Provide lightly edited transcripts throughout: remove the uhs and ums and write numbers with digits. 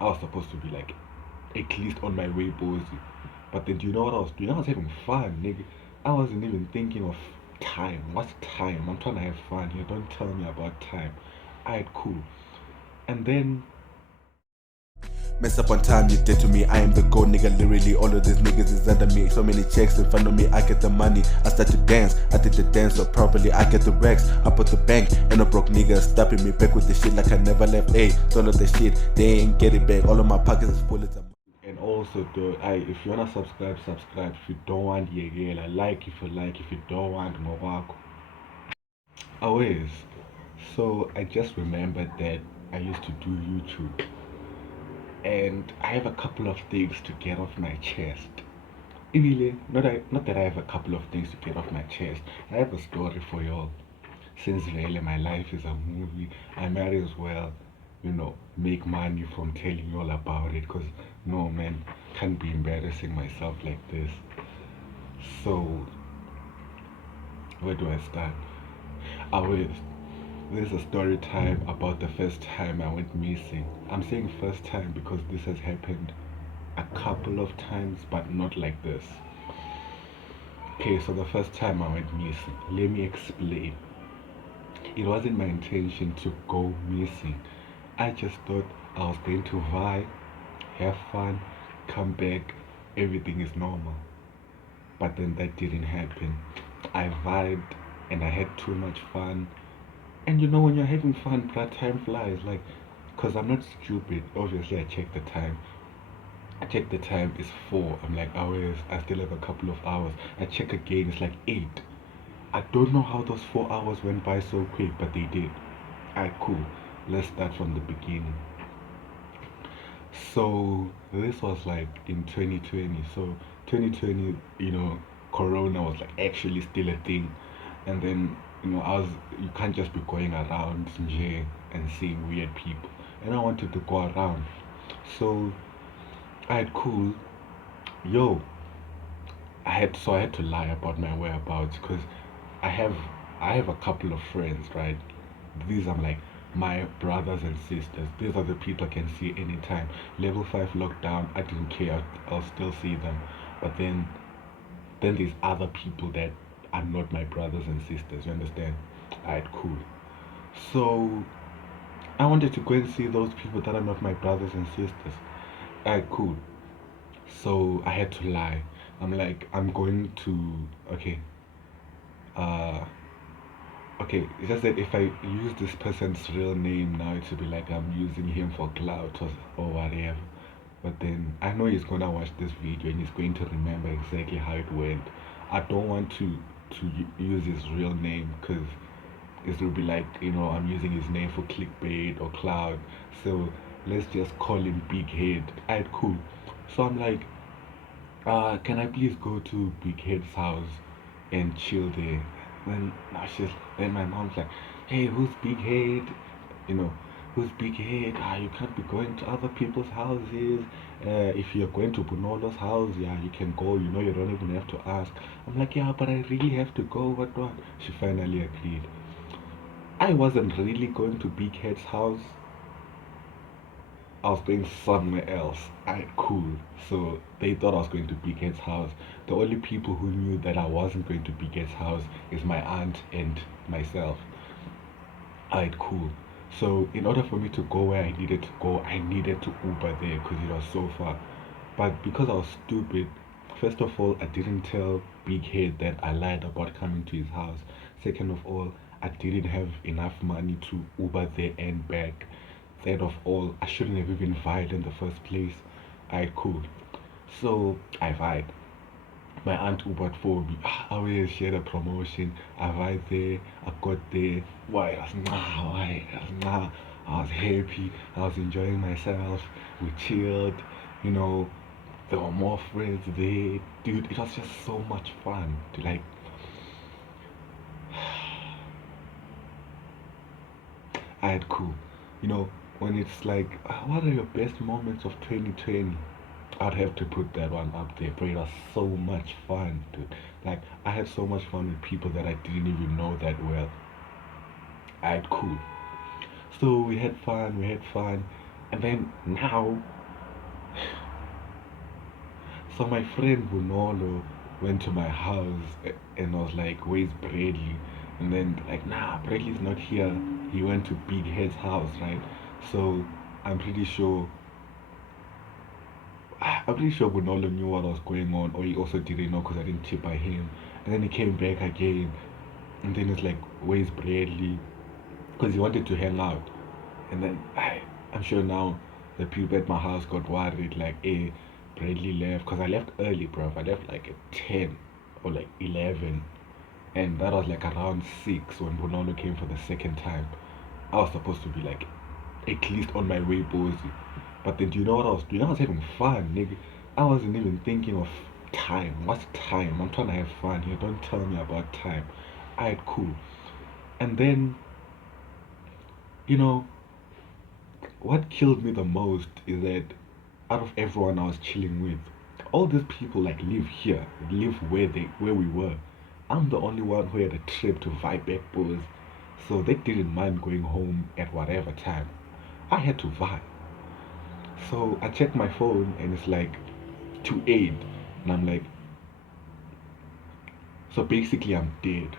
I was supposed to be like at least on my way Bozy. But then do you know what I was doing? I was having fun, nigga. I wasn't even thinking of time. What's time? I'm trying to have fun here. Don't tell me about time. Alright, cool. And then Mess up on time, you dead to me. I am the gold nigga, literally. All of these niggas is under me. So many checks in front of me, I get the money. I start to dance, I did the dance so properly. I get the racks, I put the bank, and a broke nigga stopping me back with the shit like I never left. Ayy, all of the shit, they ain't get it back. All of my pockets is full of them. and also though, if you wanna subscribe, subscribe. If you don't want, yeah, yeah, like if you like. If you don't want, no. Always. So I just remembered that I used to do YouTube, and I have a couple of things to get off my chest. Really, not that I have a couple of things to get off my chest. I have a story for y'all. Since really my life is a movie, I might as well, make money from telling you all about it. Cause no man, can't be embarrassing myself like this. So where do I start? I will. This is a story time about the first time I went missing. I'm saying first time because this has happened a couple of times, but not like this. Okay, so the first time I went missing, let me explain. It wasn't my intention to go missing. I just thought I was going to vibe, have fun, come back, everything is normal. But then that didn't happen. I vibed and I had too much fun. And when you're having fun, that time flies. Like, because I'm not stupid. Obviously, I checked the time. I check the time, it's 4. I'm like, hours, I still have a couple of hours. I check again, it's like 8. I don't know how those 4 hours went by so quick, but they did. Alright, cool. Let's start from the beginning. So, this was like in 2020. So, 2020, Corona was like actually still a thing. And then, you can't just be going around nje and seeing weird people. And I wanted to go around. So, alright, cool. Yo, I had to lie about my whereabouts because I have I have a couple of friends, right? These are like my brothers and sisters. These are the people I can see anytime. Level 5 lockdown, I didn't care. I'll still see them. But then there's other people that are not my brothers and sisters. You understand? Alright, cool. So I wanted to go and see those people that are not my brothers and sisters. Alright, cool. So I had to lie. I'm like, I'm going to, okay, uh, okay, it's just that if I use this person's real name now, it would be like I'm using him for clout or whatever. But then I know he's gonna watch this video and he's going to remember exactly how it went. I don't want to use his real name because it will be like, I'm using his name for clickbait or cloud. So let's just call him Big Head. Alright, cool. So I'm like, can I please go to Big Head's house and chill there? Then my mom's like, hey, who's Big Head? You know, who's Big Head? You can't be going to other people's houses. If you're going to Bunolo's house, yeah, you can go. You don't even have to ask. I'm like, yeah, but I really have to go. What? She finally agreed. I wasn't really going to Big Head's house. I was going somewhere else. Cool. So they thought I was going to Big Ed's house. The only people who knew that I wasn't going to Big Ed's house is my aunt and myself. Alright, cool. So in order for me to go where I needed to go, I needed to Uber there because it was so far. But because I was stupid, first of all, I didn't tell Big Head that I lied about coming to his house. Second of all, I didn't have enough money to Uber there and back. Third of all, I shouldn't have even vibed in the first place. I could. So I vibed. My aunt Ubered for me. I always shared a promotion. I vibed there. I got there. Why? Nah. I was happy. I was enjoying myself. We chilled. You know, there were more friends there. Dude, it was just so much fun. To like, I had cool. When it's like, what are your best moments of 2020? I'd have to put that one up there, but it was so much fun, dude. Like, I had so much fun with people that I didn't even know that well. I had cool. So we had fun, And then now, so my friend Bunolo went to my house and was like, "Where's Bradley?" And then like, "Nah, Bradley's not here. He went to Big Head's house, right?" So I'm pretty sure I'm pretty sure Bunolo knew what was going on, or he also didn't know because I didn't tip by him. And then he came back again, and then it's like, "Where's Bradley?" Because he wanted to hang out. And then I'm sure now the people at my house got worried, like, "Hey, Bradley left." Because I left early, bro. I left like at 10 or like 11. And that was like around 6 when Bonolo came for the second time. I was supposed to be like at least on my way, Bozy. But then do you know what I was doing? I was having fun, nigga. I wasn't even thinking of time. What's time? I'm trying to have fun here. Don't tell me about time. Alright, cool. And then, you know, what killed me the most is that out of everyone I was chilling with, all these people like live here, live where we were. I'm the only one who had a trip to Vibeck Boys, so they didn't mind going home at whatever time. I had to vibe. So I checked my phone and it's like 2:08, and I'm like, so basically I'm dead.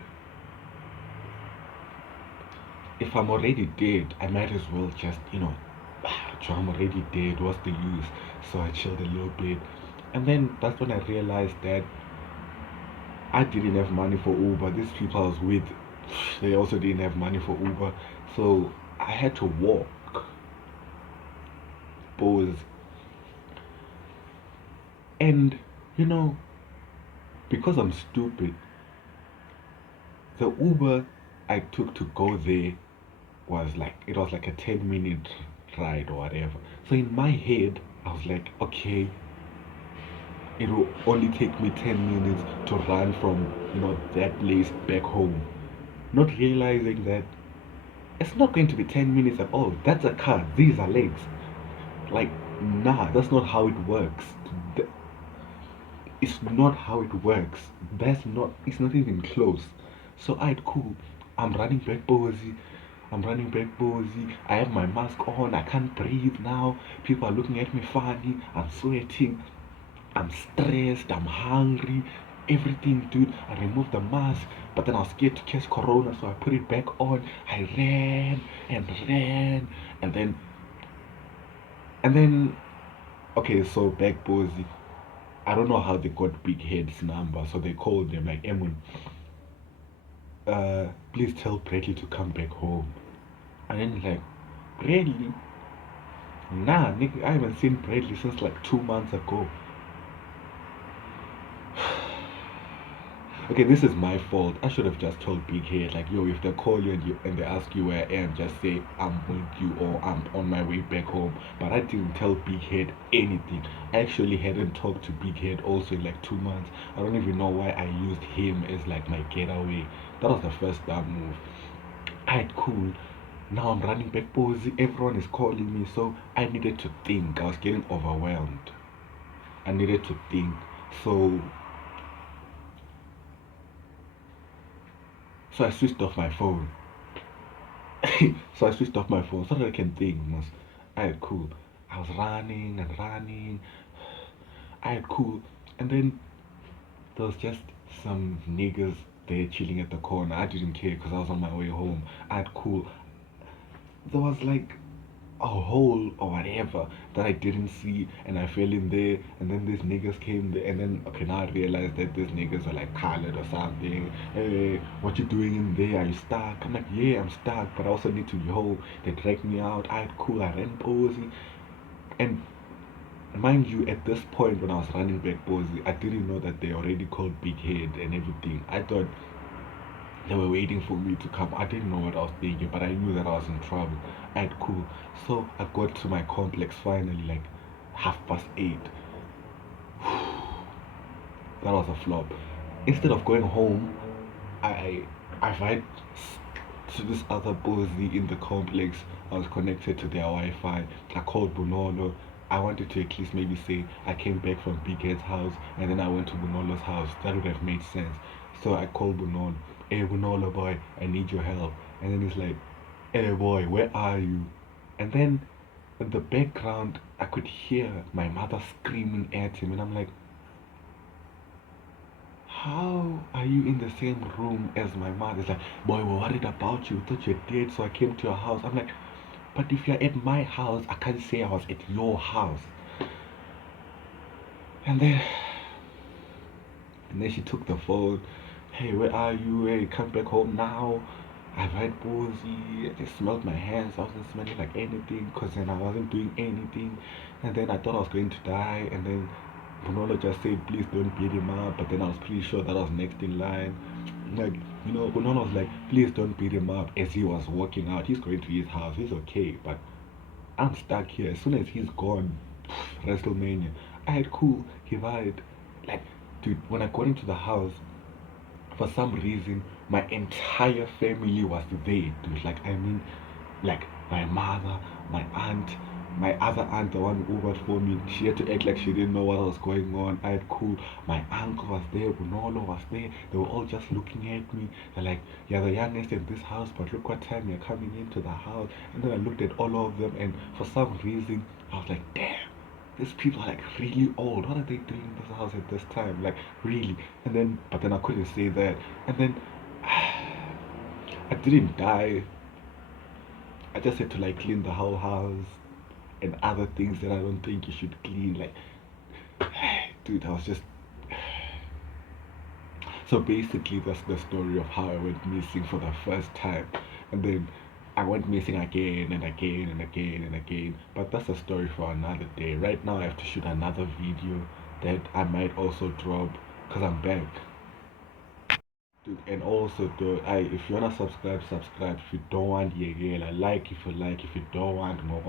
If I'm already dead, I might as well just, I'm already dead, what's the use? So I chilled a little bit. And then that's when I realized that I didn't have money for Uber. These people I was with, they also didn't have money for Uber. So I had to walk. Boys. And, you know, because I'm stupid, the Uber I took to go there it was like a 10-minute ride or whatever. So in my head, I was like, okay, it will only take me 10 minutes to run from, that place back home. Not realizing that it's not going to be 10 minutes at all. That's a car. These are legs. Like, nah, that's not how it works. It's not how it works. It's not even close. So, alright, cool. I'm running back, Bozy. I'm running back, Bozy. I have my mask on. I can't breathe now. People are looking at me funny. I'm sweating. I'm stressed. I'm hungry. Everything, dude. I removed the mask, but then I was scared to catch corona, so I put it back on. I ran and ran, and then, okay, so back Bozy. I don't know how they got Big Head's number, so they called them like, Emun, please tell Bradley to come back home. And then like, Bradley? Nah, nigga, I haven't seen Bradley since like 2 months ago. Okay, this is my fault. I should have just told Big Head, like, yo, if they call you and they ask you where I am, just say I'm with you or I'm on my way back home. But I didn't tell Big Head anything. I actually hadn't talked to Big Head also in like 2 months. I don't even know why I used him as like my getaway. That was the first dumb move. Alright, cool. Now I'm running back Posey. Everyone is calling me, so I needed to think. I was getting overwhelmed. I needed to think. So so I switched off my phone. So I switched off my phone so that I can think. Alright, cool. I was running and running. Alright, cool. And then there was just some niggas there chilling at the corner. I didn't care because I was on my way home. Alright, cool. There was like a hole or whatever that I didn't see, and I fell in there, and then these niggas came there, and then okay, now I realized that these niggas are like colored or something. Hey, what you doing in there? Are you stuck? I'm like, yeah, I'm stuck, but I also need to go. They dragged me out. Alright, cool. I ran Posey, and mind you, at this point when I was running back Posey, I didn't know that they already called Big Head and everything. I thought they were waiting for me to come. I didn't know what I was thinking, but I knew that I was in trouble. Alright, cool. So I got to my complex finally, like 8:30. That was a flop. Instead of going home, I I went to this other Bozy in the complex. I was connected to their Wi-Fi. I called Bunolo. I wanted to at least maybe say I came back from Big Head's house and then I went to Bunolo's house. That would have made sense. So I called Bunolo. Hey Bunolo boy, I need your help. And then he's like, hey boy, where are you? And then in the background, I could hear my mother screaming at him, and I'm like, how are you in the same room as my mother? It's like, boy, we're worried about you. Thought you're dead, so I came to your house. I'm like, but if you're at my house, I can't say I was at your house. And then, and then she took the phone. Hey, where are you? Hey, come back home now. I've had boozy. I just smelled my hands. I wasn't smelling like anything because then I wasn't doing anything. And then I thought I was going to die. And then Bonolo just said, please don't beat him up. But then I was pretty sure that was next in line. Like, Bonolo was like, please don't beat him up as he was walking out. He's going to his house. He's okay. But I'm stuck here. As soon as he's gone, WrestleMania. I had cool. He vibed. Like, dude, when I got into the house, for some reason, my entire family was there, dude. Like, I mean, like my mother, my aunt, my other aunt, the one who worked for me, she had to act like she didn't know what was going on. I had cool. My uncle was there, Bunolo was there. They were all just looking at me. They're like, you're the youngest in this house, but look what time you're coming into the house. And then I looked at all of them, and for some reason, I was like, damn. These people are like really old. What are they doing in this house at this time? Like, really? And then, but then I couldn't say that. And then, I didn't die. I just had to like clean the whole house and other things that I don't think you should clean. Like, dude, I was just. So basically, that's the story of how I went missing for the first time. And then I went missing again and again and again and again. But that's a story for another day. Right now, I have to shoot another video that I might also drop because I'm back. Dude, and also, dude, if you wanna subscribe, subscribe. If you don't want, yeah, yeah, like if you like. If you don't want, no,